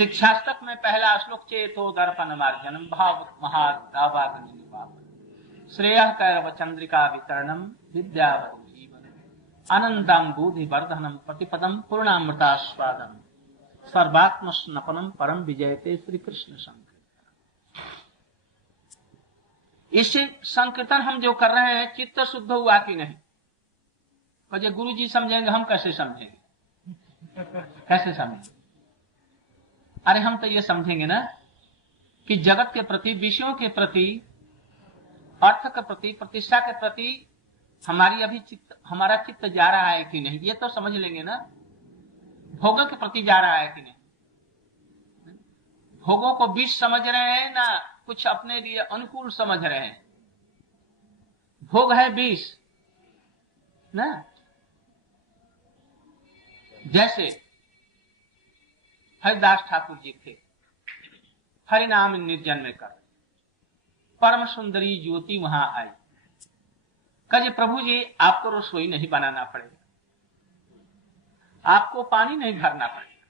शिक्षाष्टक में पहला श्लोक चेतो दर्पण मार्जनम भाव महादावाग्नि निवापनम श्रेयः कैरव चंद्रिका वितरणम विद्यावती जीवनम आनंदम बुद्धि वर्धनम प्रतिपदम पूर्णामृतास्वादनम सर्वात्म स्नपनम परम विजयते श्री कृष्ण संकीर्तन। इस संकीर्तन हम जो कर रहे हैं चित्त शुद्ध हुआ कि नहीं? मुझे गुरु जी समझेंगे, हम कैसे समझेंगे? कैसे समझेंगे? अरे हम तो ये समझेंगे ना कि जगत के प्रति, विषयों के प्रति, अर्थ के प्रति, प्रतिष्ठा के प्रति हमारा चित्त जा रहा है कि नहीं, ये तो समझ लेंगे ना। भोगों के प्रति जा रहा है कि नहीं, भोगों को विष समझ रहे हैं ना कुछ अपने लिए अनुकूल समझ रहे हैं। भोग है विष ना। जैसे हरिदास ठाकुर जी थे, हरिनाम निर्जन में कर परम सुंदरी ज्योति वहां आई। कहे प्रभु जी आपको रसोई नहीं बनाना पड़ेगा, आपको पानी नहीं भरना पड़ेगा,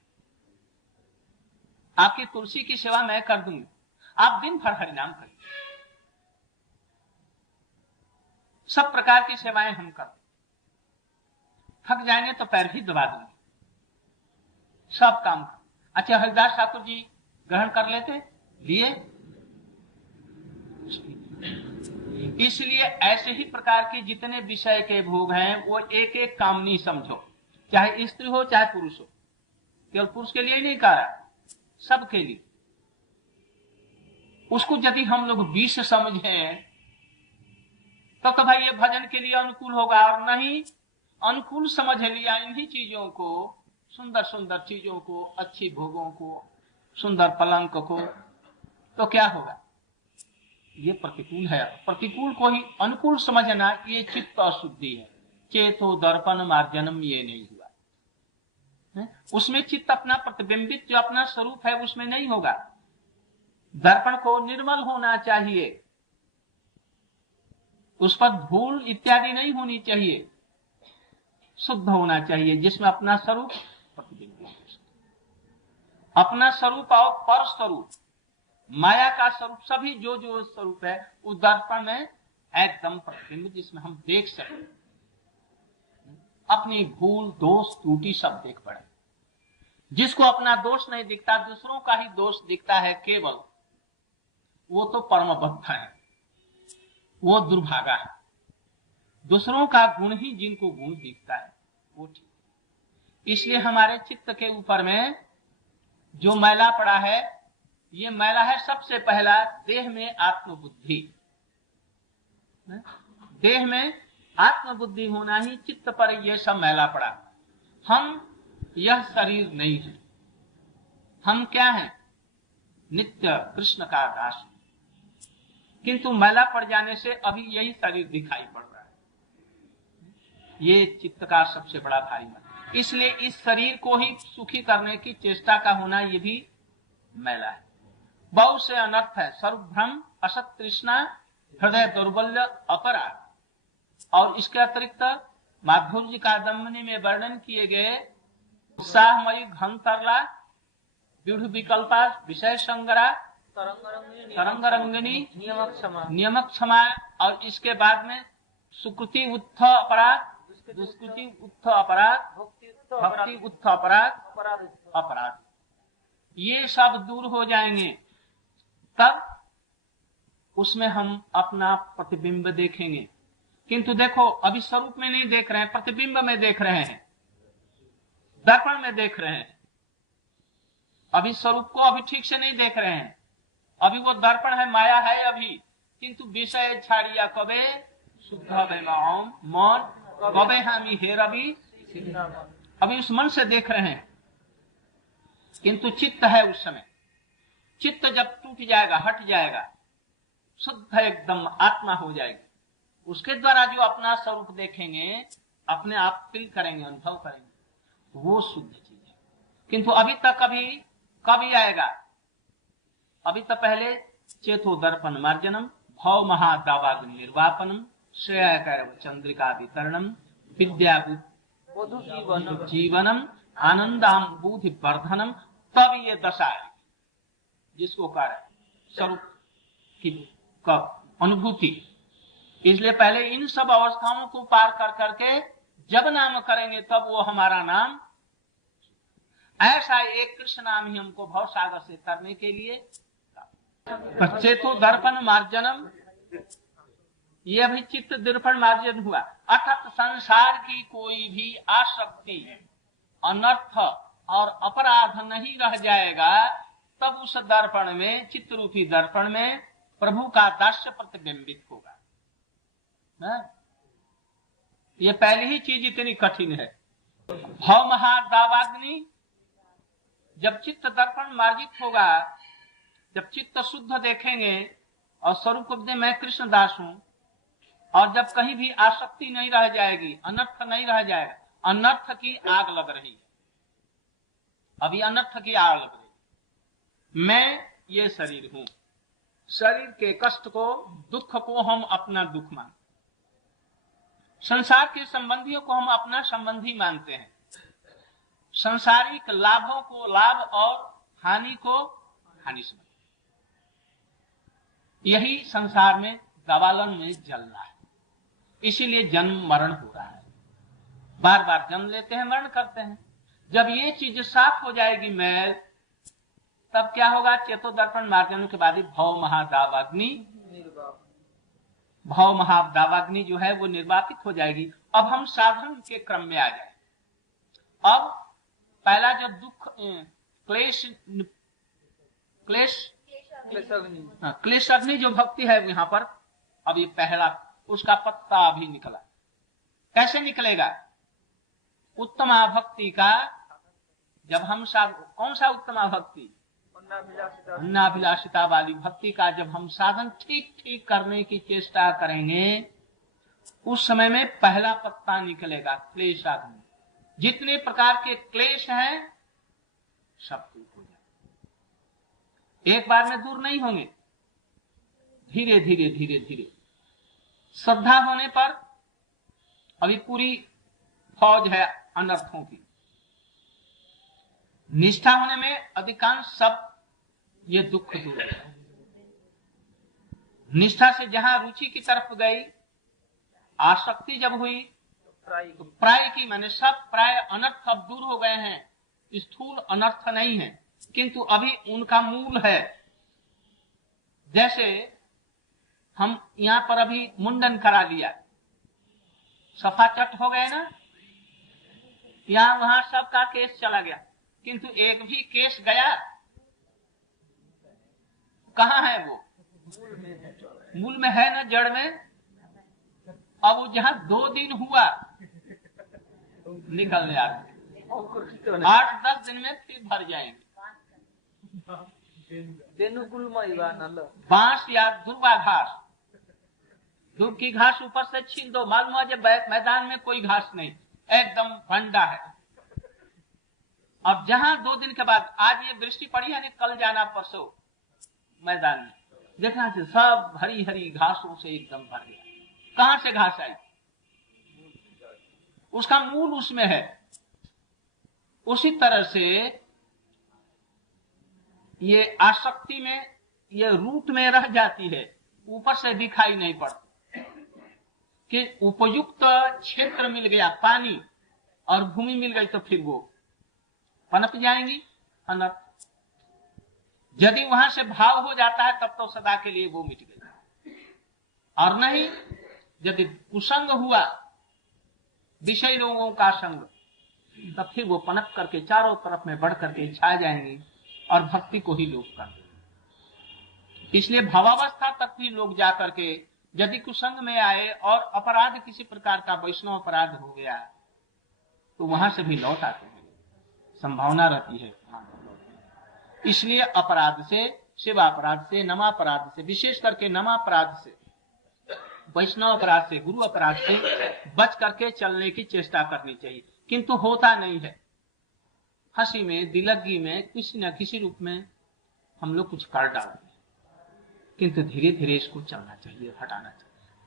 आपकी तुलसी की सेवा मैं कर दूंगी, आप दिन भर हरिनाम करिए, सब प्रकार की सेवाएं हम कर, थक जाएंगे तो पैर भी दबा दूंगे, सब काम कर। अच्छा हरिदास ठाकुर जी ग्रहण कर लेते, लिए। इसलिए ऐसे ही प्रकार के जितने विषय के भोग हैं वो एक एक काम नहीं समझो, चाहे स्त्री हो चाहे पुरुष हो। केवल पुरुष के लिए ही नहीं कह रहा, सबके लिए। उसको यदि हम लोग विष समझें तो भाई ये भजन के लिए अनुकूल होगा, और नहीं अनुकूल समझ लिया इन्हीं चीजों को, सुंदर सुंदर चीजों को, अच्छी भोगों को, सुंदर पलंग को, तो क्या होगा? ये प्रतिकूल है। प्रतिकूल को ही अनुकूल समझना ये चित्त अशुद्धि है। चेतो दर्पण मार्जनम ये नहीं हुआ है? उसमें चित्त अपना प्रतिबिंबित जो अपना स्वरूप है उसमें नहीं होगा। दर्पण को निर्मल होना चाहिए, उस पर धूल इत्यादि नहीं होनी चाहिए, शुद्ध होना चाहिए, जिसमें अपना स्वरूप प्रतिबिंबित, अपना स्वरूप और पर स्वरूप, माया का स्वरूप, सभी जो जो स्वरूप है उस दर्पण में एकदम प्रतिबिंबित, जिसमें हम देख सकें, अपनी भूल दोष त्रुटि सब देख पड़े। जिसको अपना दोष नहीं दिखता, दूसरों का ही दोष दिखता है केवल, वो तो परमबद्ध है, वो दुर्भागा है। दूसरों का गुण ही जिनको गुण दिखता है वो ठीक। इसलिए हमारे चित्त के ऊपर में जो मैला पड़ा है, ये मैला है सबसे पहला देह में आत्मबुद्धि। देह में आत्मबुद्धि होना ही चित्त पर ये सब मैला पड़ा। हम यह शरीर नहीं है, हम क्या है? नित्य कृष्ण का दास। किंतु मैला पड़ जाने से अभी यही शरीर दिखाई पड़ रहा है। ये चित्त का सबसे बड़ा भारी मैला। इसलिए इस शरीर को ही सुखी करने की चेष्टा का होना ये भी मैला है। बहुत से अनर्थ है, सर्वभ्रम, असत तृष्णा, हृदय दौर्बल्य, अपराध। और इसके अतिरिक्त माधुर्य का दमनी में वर्णन किए गए उत्साहमयी घन तरला, दृढ़ विकल्पा, विषय संग्रह, तरंग रंगिनी, नियमक क्षमा, और इसके बाद में सुकृति उत्थ अपराध, दुष्कृति उत्थ अपराध, भक्ति उत्थ अपराध, ये सब दूर हो जाएंगे, तब उसमें हम अपना प्रतिबिंब देखेंगे। किंतु देखो अभी स्वरूप में नहीं देख रहे हैं, प्रतिबिंब में देख रहे हैं, दर्पण में देख रहे हैं। अभी स्वरूप को अभी ठीक से नहीं देख रहे हैं, अभी वो दर्पण है, माया है अभी। किंतु विषय छाड़िया कबे शुद्ध वैमाओम मौन कबे हामी हेर, अभी उस मन से देख रहे हैं। किंतु चित्त है उस समय, चित्त जब टूट जाएगा, हट जाएगा, शुद्ध एकदम आत्मा हो जाएगी, उसके द्वारा जो अपना स्वरूप देखेंगे, अपने आप फील करेंगे, अनुभव करेंगे, वो शुद्ध चीज है। किंतु अभी तक अभी कभी आएगा? अभी तो पहले चेतो दर्पण मार्जनम भव महादावाग्नि निर्वापनम श्रेय कैरव चंद्रिका वितरणम विद्या जीवनम आनंदाम बुद्धि वर्धनम तब ये दशा आएगी जिसको कह रहे स्वरूप की का अनुभूति। इसलिए पहले इन सब अवस्थाओं को पार कर करके जब नाम करेंगे तब वो हमारा नाम, ऐसा एक कृष्ण नाम ही हमको भव सागर से तरने के लिए। बच्चे तो दर्पण मार्जनम, ये अभी चित्त दर्पण मार्जन हुआ, अर्थात संसार की कोई भी आसक्ति अनर्थ और अपराध नहीं रह जाएगा, तब उस दर्पण में, चित्त रूपी दर्पण में प्रभु का दास्य प्रतिबिंबित होगा। ये पहली ही चीज इतनी कठिन है। भव महादावाग्नि, जब चित्त दर्पण मार्जित होगा, जब चित्त शुद्ध देखेंगे और स्वरूप को दे मैं कृष्ण दास हूं, और जब कहीं भी आसक्ति नहीं रह जाएगी, अनर्थ नहीं रह जाएगा। अनर्थ की आग लग रही है, अभी अनर्थ की आग लग रही। मैं ये शरीर हूं, शरीर के कष्ट को, दुख को हम अपना दुख मानते, संसार के संबंधियों को हम अपना संबंधी मानते हैं, संसारिक लाभों को लाभ और हानि को हानि समझते। यही संसार में दवालन में जल रहा है, इसीलिए जन्म मरण हो रहा है। बार बार जन्म लेते हैं, मरण करते हैं। जब ये चीज साफ हो जाएगी मैल, तब क्या होगा? चेतो दर्पण मार्जन के बाद भव महादावाग्नि, भव महादावाग्नि जो है वो निर्वापित हो जाएगी। अब हम साधन के क्रम में आ जाए। अब पहला जब दुख क्लेश अग्नि जो भक्ति है यहाँ पर, अब ये पहला उसका पत्ता अभी निकला। कैसे निकलेगा? उत्तमा भक्ति का जब हम कौन सा उत्तमा भक्ति? अन्नाभिलाषिता वाली भक्ति का जब हम साधन ठीक ठीक करने की चेष्टा करेंगे, उस समय में पहला पत्ता निकलेगा क्लेश अग्नि। जितने प्रकार के क्लेश हैं सब दूर हो जाए, एक बार में दूर नहीं होंगे, धीरे धीरे धीरे धीरे। श्रद्धा होने पर अभी पूरी फौज है अनर्थों की, निष्ठा होने में अधिकांश सब ये दुख दूर है। निष्ठा से जहां रुचि की तरफ गई, आसक्ति जब हुई तो प्राय की माने सब प्राय अनर्थ अब दूर हो गए हैं। स्थूल अनर्थ नहीं है, किंतु अभी उनका मूल है। जैसे हम यहाँ पर अभी मुंडन करा लिया, सफा चट हो गए ना, यहाँ वहां सबका केस चला गया, किंतु एक भी केस गया कहाँ है? वो मूल में है ना, जड़ में। अब वो जहां 2 दिन हुआ निकल जाते, 8-10 दिन में फिर भर जाएंगे। बांस या दुर्वा घास, धूप की घास ऊपर से छीन दो, मालूम है जब मैदान में कोई घास नहीं, एकदम भंडा है। अब जहां 2 दिन के बाद, आज ये वृष्टि पड़ी है, कल जाना परसों मैदान में, देखना से सब हरी हरी घासों से एकदम भर गया। कहां से घास आई? उसका मूल उसमें है। उसी तरह से ये आसक्ति में, ये रूट में रह जाती है, ऊपर से दिखाई नहीं पड़ती कि उपयुक्त क्षेत्र मिल गया, पानी और भूमि मिल गई, तो फिर वो पनप जाएंगी अनर्थ। यदि वहां से भाव हो जाता है तब तो सदा के लिए वो मिट गई, और नहीं यदि कुसंग हुआ, विषय लोगों का संग, तब फिर वो पनप करके चारों तरफ में बढ़ करके छा जाएंगी और भक्ति को ही लोप कर देंगे। इसलिए भावावस्था तक भी लोग जाकर के यदि कुसंग में आए और अपराध किसी प्रकार का वैष्णव अपराध हो गया, तो वहां से भी लौट आते हैं, संभावना रहती है। इसलिए अपराध से, शिवापराध से, नमापराध से, विशेष करके नमापराध से, वैष्णव अपराध से, गुरु अपराध से बच करके चलने की चेष्टा करनी चाहिए। किंतु होता नहीं है। हंसी में, दिलगी में, किसी न किसी रूप में हम लोग कुछ कर डालते हैं, किंतु धीरे धीरे इसको चलना चाहिए, हटाना चाहिए।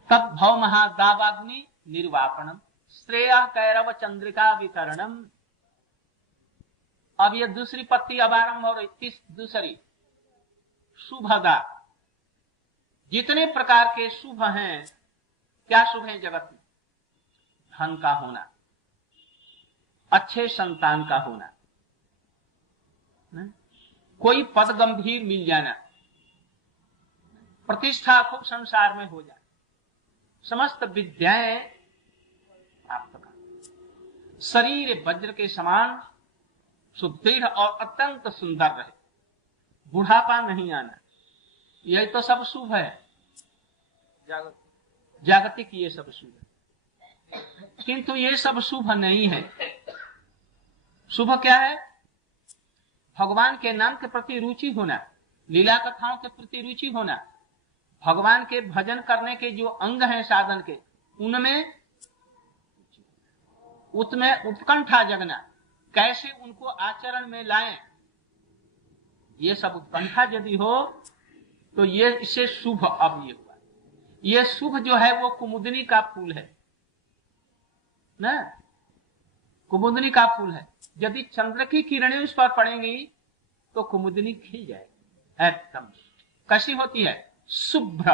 तब भव महादावाग्नि निर्वापणम श्रेय कैरव चंद्रिका वितरणम। अब ये दूसरी पत्ती अब आरंभ हो रही, दूसरी शुभदा। जितने प्रकार के शुभ हैं, क्या शुभ है जगत में? धन का होना, अच्छे संतान का होना, कोई पद गंभीर मिल जाना, प्रतिष्ठा खूब संसार में हो जाए, समस्त विद्याएं प्राप्त कर, शरीर वज्र के समान सुदृढ़ और अत्यंत सुंदर रहे, बुढ़ापा नहीं आना, यही तो सब शुभ है। जागतिक ये सब शुभ है, किंतु ये सब शुभ नहीं है। शुभ क्या है? भगवान के नाम के प्रति रुचि होना, लीला कथाओं के प्रति रुचि होना, भगवान के भजन करने के जो अंग हैं साधन के, उनमें उत्कंठा जगना, कैसे उनको आचरण में लाएं, ये सब उत्कंठा यदि हो तो ये इससे शुभ। अब ये हुआ, ये शुभ जो है वो कुमुदनी का फूल है ना, कुमुदनी का फूल है। यदि चंद्र की किरणें उस पर पड़ेंगी तो कुमुदनी खिल जाएगी एकदम। कैसी होती है? शुभ्र,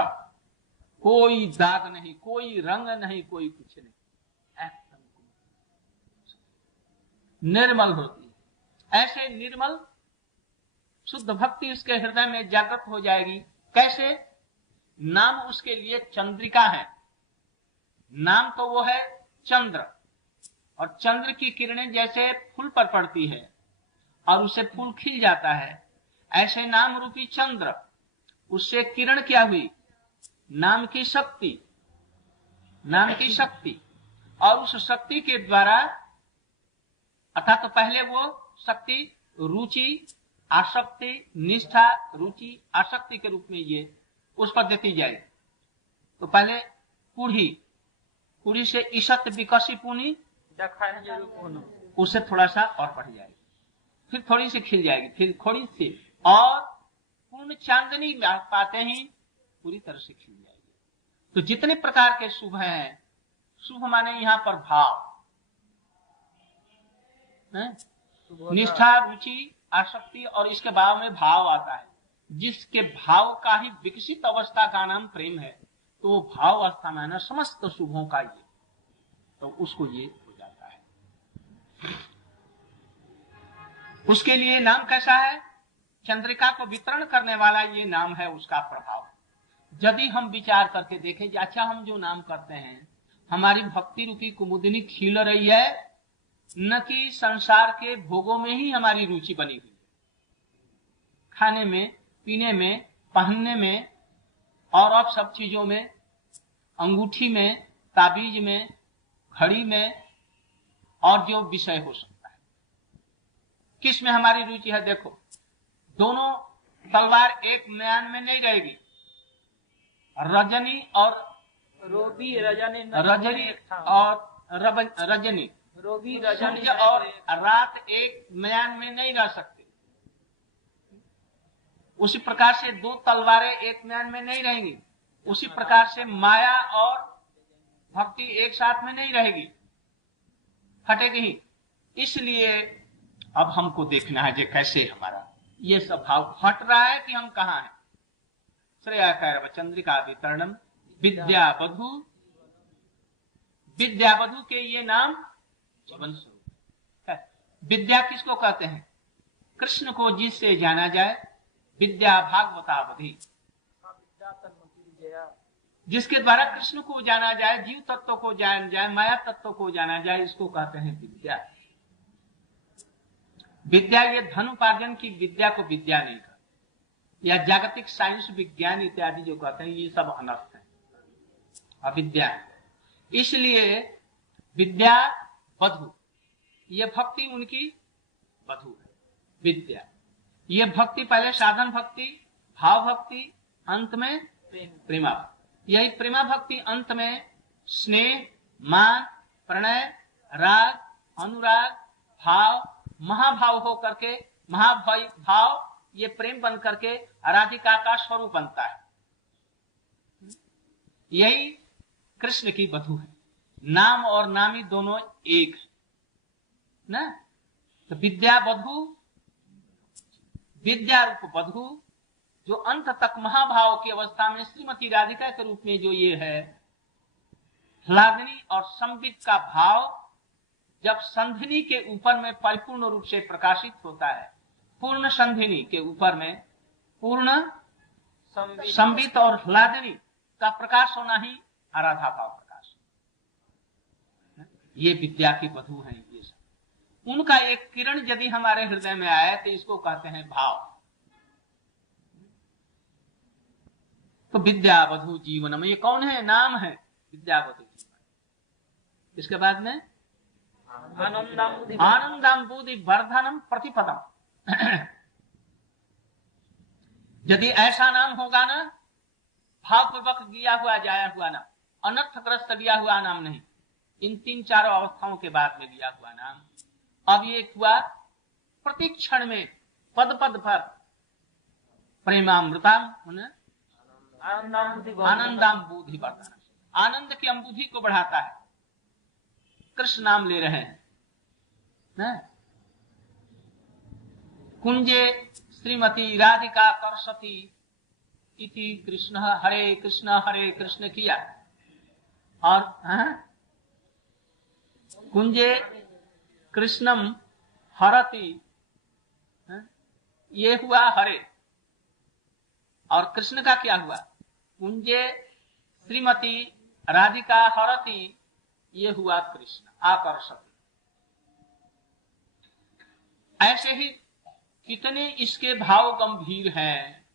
कोई दाग नहीं, कोई रंग नहीं, कोई कुछ नहीं, एकदम निर्मल होती है। ऐसे निर्मल शुद्ध भक्ति उसके हृदय में जागृत हो जाएगी। कैसे? नाम उसके लिए चंद्रिका है। नाम तो वो है चंद्र, और चंद्र की किरणें जैसे फूल पर पड़ती है और उससे फूल खिल जाता है, ऐसे नाम रूपी चंद्र, उससे किरण क्या हुई? नाम की शक्ति, नाम की शक्ति। और उस शक्ति के द्वारा, अर्थात तो पहले वो शक्ति रुचि, आसक्ति, निष्ठा, रुचि, आसक्ति के रूप में ये उस पर देती जाएगी। तो पहले कुढ़ी, कुढ़ी से ईशत विकसी पुनी, उससे थोड़ा सा और बढ़ जाएगी, फिर थोड़ी सी खिल जाएगी, फिर थोड़ी सी, और पूर्ण चांदनी पाते ही पूरी तरह से खिल जाएगी। तो जितने प्रकार के शुभ हैं, शुभ माने यहाँ पर भाव, निष्ठा, रुचि, आसक्ति, और इसके भाव में भाव आता है। जिसके भाव का ही विकसित अवस्था का नाम प्रेम है, तो वो भाव अवस्था में ना समस्त शुभों का ये, तो उसको ये हो जाता है। उसके लिए नाम कैसा है? चंद्रिका को वितरण करने वाला ये नाम है, उसका प्रभाव। यदि हम विचार करके देखें, अच्छा हम जो नाम करते हैं, हमारी भक्ति रूपी कुमुदिनी खिल रही है, न कि संसार के भोगों में ही हमारी रुचि बनी हुई है, खाने में, पीने में, पहनने में, और अब सब चीजों में, अंगूठी में, ताबीज में, घड़ी में, और जो विषय हो सकता है, किस में हमारी रुचि है? देखो, दोनों तलवार एक म्यान में नहीं रहेगी। रजनी और रोबी, रजनी और रजनी, रोबी, सूर्य और रात एक म्यान में नहीं रह सकते। उसी प्रकार से दो तलवारें एक म्यान में नहीं रहेंगी। उसी प्रकार से माया और भक्ति एक साथ में नहीं रहेगी, हटेगी ही। इसलिए अब हमको देखना है जे कैसे हमारा ये सब भाव हट रहा है कि हम कहाँ हैं। श्रेया कैरव चंद्रिका वितरणम विद्यावधु, विद्यावधु के ये नाम जीवन स्वरूप है। विद्या किसको कहते हैं? कृष्ण को जिससे जाना जाए, विद्या भागवतावधि, जिसके द्वारा कृष्ण को जाना जाए, जीव तत्व को जाना जाए, माया तत्व को जाना जाए, इसको कहते हैं विद्या। विद्या ये धन उपार्जन की विद्या को विद्या नहीं कहते, या जागतिक साइंस विज्ञान इत्यादि जो कहते हैं, ये सब अनर्थ है, अविद्या है। इसलिए विद्या वधु, ये भक्ति उनकी वधु है। विद्या ये भक्ति, पहले साधन भक्ति, भाव भक्ति, अंत में प्रेमा भक्ति। यही प्रेमा भक्ति अंत में स्नेह, मान, प्रणय, राग, अनुराग, भाव, महाभाव हो करके, महाभाव ये प्रेम बन करके राधिका का स्वरूप बनता है। यही कृष्ण की वधु है। नाम और नामी दोनों एक है ना। तो विद्या बधु, विद्या रूप बधु जो अंत तक महाभाव की अवस्था में श्रीमती राधिका के रूप में जो ये है, ह्लादिनी और संबित का भाव जब संधिनी के ऊपर में परिपूर्ण रूप से प्रकाशित होता है, पूर्ण संधिनी के ऊपर में पूर्ण संबित और ह्लादिनी का प्रकाश होना ही आराधा भाव प्रकाश। ये विद्या की बधू है। ये सब उनका एक किरण यदि हमारे हृदय में आए तो इसको कहते हैं भाव। तो विद्या बधू जीवनम, ये कौन है? नाम है विद्या बधू जीवन। इसके बाद में आनंदाम्बुधि वर्धनम प्रतिपदम। यदि ऐसा नाम होगा ना, भावपूर्वक दिया हुआ जाया हुआ नाम, अनर्थग्रस्त दिया हुआ नाम नहीं, इन 3-4 अवस्थाओं के बाद में दिया हुआ नाम। अब ये हुआ प्रति क्षण में पद पद पर प्रेमामृता, आनंदाम्बुधि वर्धन, आनंद की अम्बुधि को बढ़ाता है। कृष्ण नाम ले रहे हैं ना? कुंजे श्रीमती राधिका करसती इति कृष्ण हरे कृष्ण किया, और कुंजे कृष्णम हरति, ये हुआ हरे, और कृष्ण का क्या हुआ? कुंजे श्रीमती राधिका हरति, ये हुआ कृष्ण आकर्षति। ऐसे ही कितने इसके भाव गंभीर हैं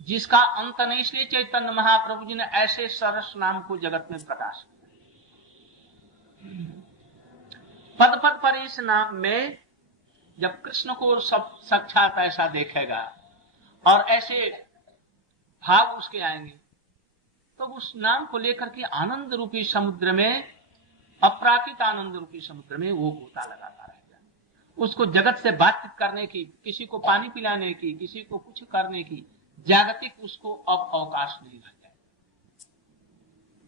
जिसका अंत नहीं। इसलिए चैतन्य महाप्रभु जी ने ऐसे सरस नाम को जगत में प्रकाश किया। पद पद पर इस नाम में जब कृष्ण को सब साक्षात ऐसा देखेगा और ऐसे भाव उसके आएंगे, तो उस नाम को लेकर के आनंद रूपी समुद्र में, अपराकृत आनंद रूपी समुद्र में वो गोता लगाता रहेगा। उसको जगत से बातचीत करने की, किसी को पानी पिलाने की, किसी को कुछ करने की जागतिक उसको अब अवकाश नहीं रह जाए।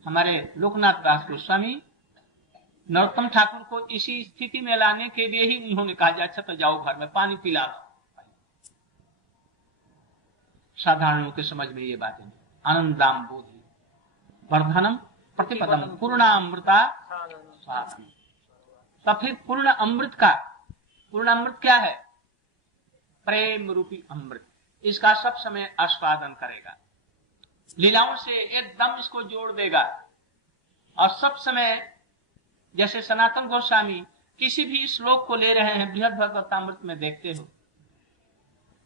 हमारे लोकनाथ दास गोस्वामी नरोत्तम ठाकुर को इसी स्थिति में लाने के लिए ही उन्होंने कहा, अच्छा तो जाओ घर में पानी पिला दो। साधारणों के समझ में ये बातें। आनंदाम्बुधि वर्धनम प्रतिपदम पूर्णामृता स्वादम। तो फिर पूर्ण अमृत का, पूर्ण अमृत क्या है? प्रेम रूपी अमृत। इसका सब समय आस्वादन करेगा, लीलाओं से एकदम इसको जोड़ देगा, और सब समय जैसे सनातन गोस्वामी किसी भी श्लोक को ले रहे हैं, बृहद भगवतामृत में देखते हो,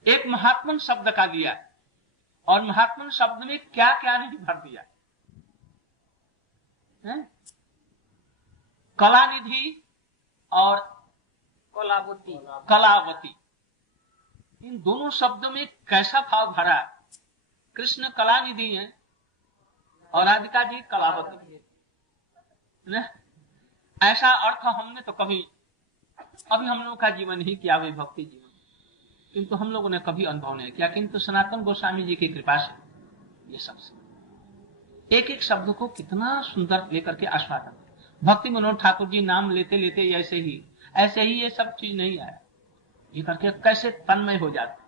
एक महात्मन शब्द का दिया, और महात्मन शब्द में क्या क्या नहीं भर दिया है? कलानिधि और कलावती, इन दोनों शब्दों में कैसा भाव भरा। कृष्ण कलानिधि है और राधिका जी कलावती है। ऐसा अर्थ हमने तो कभी, अभी हम लोगों का जीवन ही किया, वे भक्ति जीवन, किंतु हम लोगों ने कभी अनुभव नहीं किया। किंतु सनातन गोस्वामी जी की कृपा से ये सब एक एक शब्द को कितना सुंदर लेकर के आस्वादन। भक्ति मनोहर ठाकुर जी नाम लेते लेते ऐसे ही ये सब चीज नहीं आया, ये करके कैसे तन्मय हो जाते,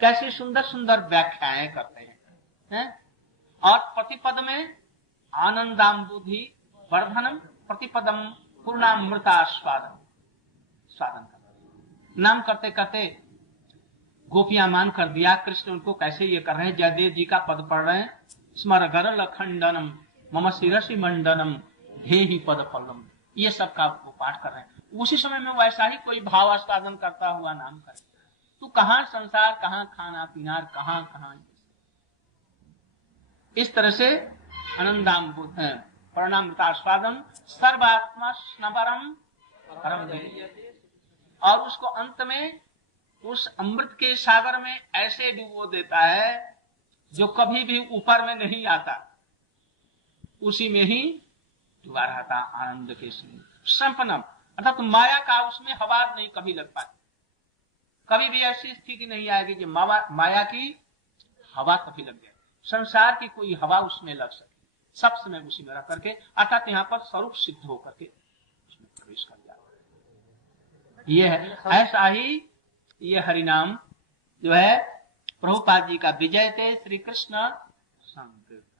कैसे सुंदर सुंदर व्याख्याएं करते हैं? और प्रतिपद में आनंदाम्बुधि वर्धनम प्रतिपदम पूर्णामृतास्वादन, स्वादन कर नाम करते करते गोपियां मान कर दिया। कृष्ण उनको कैसे ये कर रहे हैं, जयदेव जी का पद पढ़ रहे हैं, स्मर गरल खंडनम मम शिरसि मंडनम धेहि पद फलम, ये सब का वो पाठ कर रहे हैं। उसी समय में वैसा ही कोई भाव आस्वादन करता हुआ नाम करे। तू कहां संसार, कहां खाना पीना, कहां कहां, इस तरह से आनंदाम्बुध प्रणामृतास्वादन सर्वात्मा स्नबरम परम, और उसको अंत में उस अमृत के सागर में ऐसे डुबो देता है जो कभी भी ऊपर में नहीं आता, उसी में ही डूबा रहता आनंद के संपन्नम। अर्थात माया का उसमें हवा नहीं कभी लग पाती, कभी भी ऐसी स्थिति नहीं आएगी कि माया की हवा कभी लग जाए, संसार की कोई हवा उसमें लग सके। सब समय उसी में रह करके, अर्थात यहाँ पर स्वरूप सिद्ध होकर के उसमें प्रवेश कर जाए। ये है, ऐसा ही ये हरिनाम जो है प्रभुपाद जी का विजय थे श्री कृष्ण संकीर्तन।